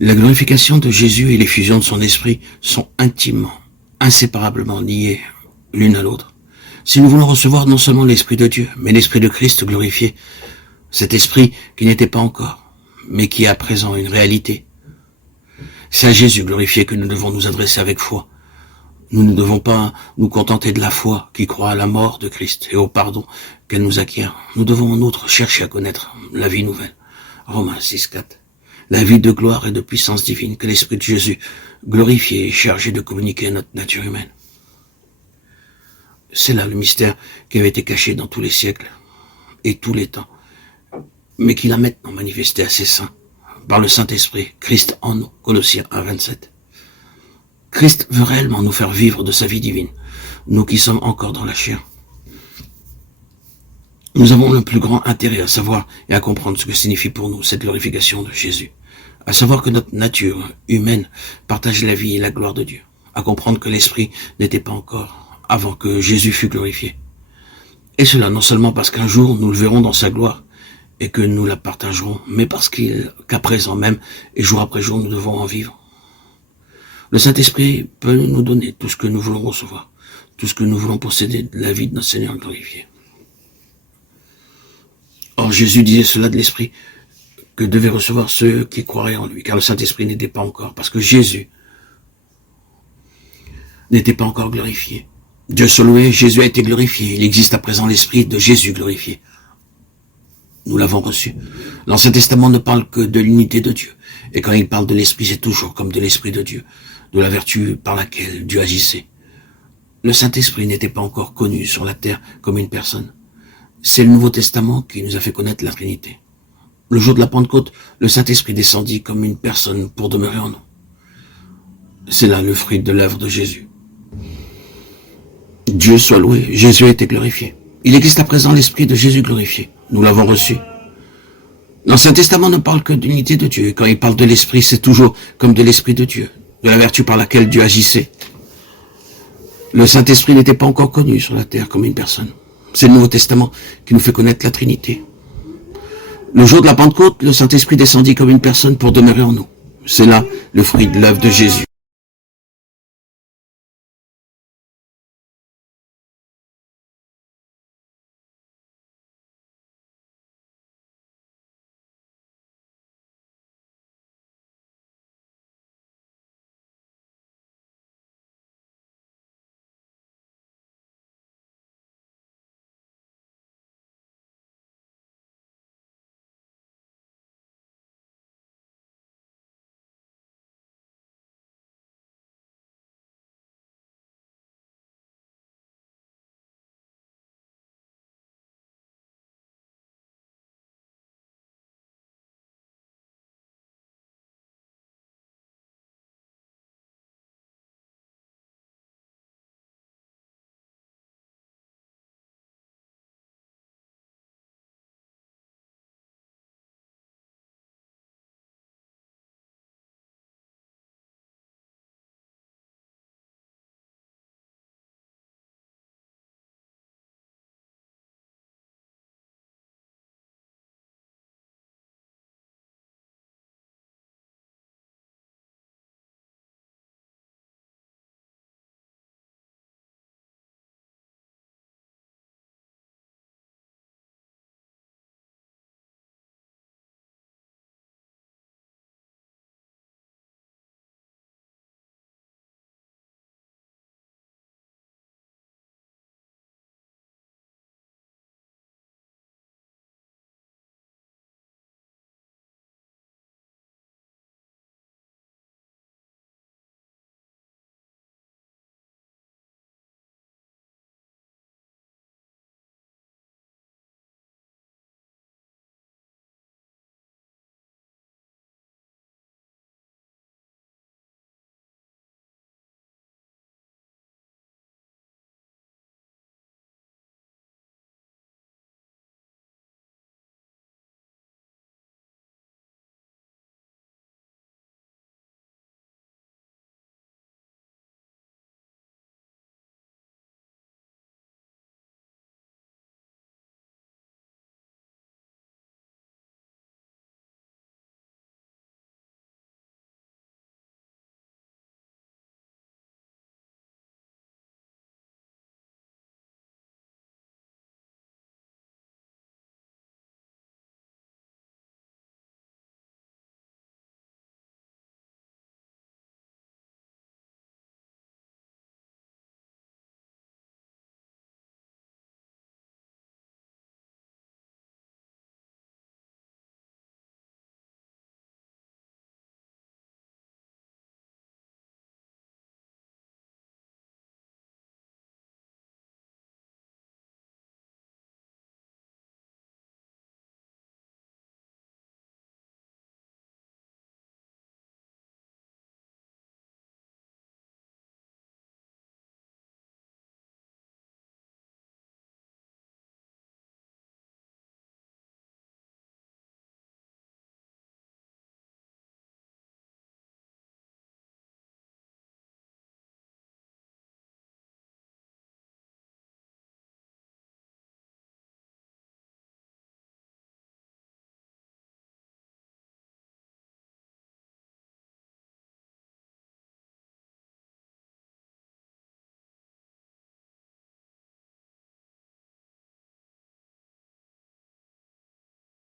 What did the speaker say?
La glorification de Jésus et l'effusion de son esprit sont intimement, inséparablement liées l'une à l'autre. Si nous voulons recevoir non seulement l'Esprit de Dieu, mais l'Esprit de Christ glorifié, cet Esprit qui n'était pas encore, mais qui est à présent une réalité, c'est à Jésus glorifié que nous devons nous adresser avec foi. Nous ne devons pas nous contenter de la foi qui croit à la mort de Christ et au pardon qu'elle nous acquiert. Nous devons en outre chercher à connaître la vie nouvelle. Romains 6,4. La vie de gloire et de puissance divine que l'Esprit de Jésus, glorifié et chargé de communiquer à notre nature humaine. C'est là le mystère qui avait été caché dans tous les siècles et tous les temps, mais qu'il a maintenant manifesté à ses saints, par le Saint-Esprit, Christ en nous, Colossiens 1,27. Christ veut réellement nous faire vivre de sa vie divine, nous qui sommes encore dans la chair. Nous avons le plus grand intérêt à savoir et à comprendre ce que signifie pour nous cette glorification de Jésus, à savoir que notre nature humaine partage la vie et la gloire de Dieu, à comprendre que l'Esprit n'était pas encore avant que Jésus fût glorifié. Et cela non seulement parce qu'un jour nous le verrons dans sa gloire et que nous la partagerons, mais parce qu'à présent même et jour après jour nous devons en vivre. Le Saint-Esprit peut nous donner tout ce que nous voulons recevoir, tout ce que nous voulons posséder de la vie de notre Seigneur glorifié. Or, Jésus disait cela de l'Esprit que devaient recevoir ceux qui croiraient en lui, car le Saint-Esprit n'était pas encore, parce que Jésus n'était pas encore glorifié. Dieu soit loué, Jésus a été glorifié. Il existe à présent l'Esprit de Jésus glorifié. Nous l'avons reçu. L'Ancien Testament ne parle que de l'unité de Dieu. Et quand il parle de l'Esprit, c'est toujours comme de l'Esprit de Dieu, de la vertu par laquelle Dieu agissait. Le Saint-Esprit n'était pas encore connu sur la terre comme une personne. C'est le Nouveau Testament qui nous a fait connaître la Trinité. Le jour de la Pentecôte, le Saint-Esprit descendit comme une personne pour demeurer en nous. C'est là le fruit de l'œuvre de Jésus. Dieu soit loué, Jésus a été glorifié. Il existe à présent l'Esprit de Jésus glorifié. Nous l'avons reçu. L'Ancien Testament ne parle que de l'unité de Dieu. Et quand il parle de l'Esprit, c'est toujours comme de l'Esprit de Dieu, de la vertu par laquelle Dieu agissait. Le Saint-Esprit n'était pas encore connu sur la terre comme une personne. C'est le Nouveau Testament qui nous fait connaître la Trinité. Le jour de la Pentecôte, le Saint-Esprit descendit comme une personne pour demeurer en nous. C'est là le fruit de l'œuvre de Jésus.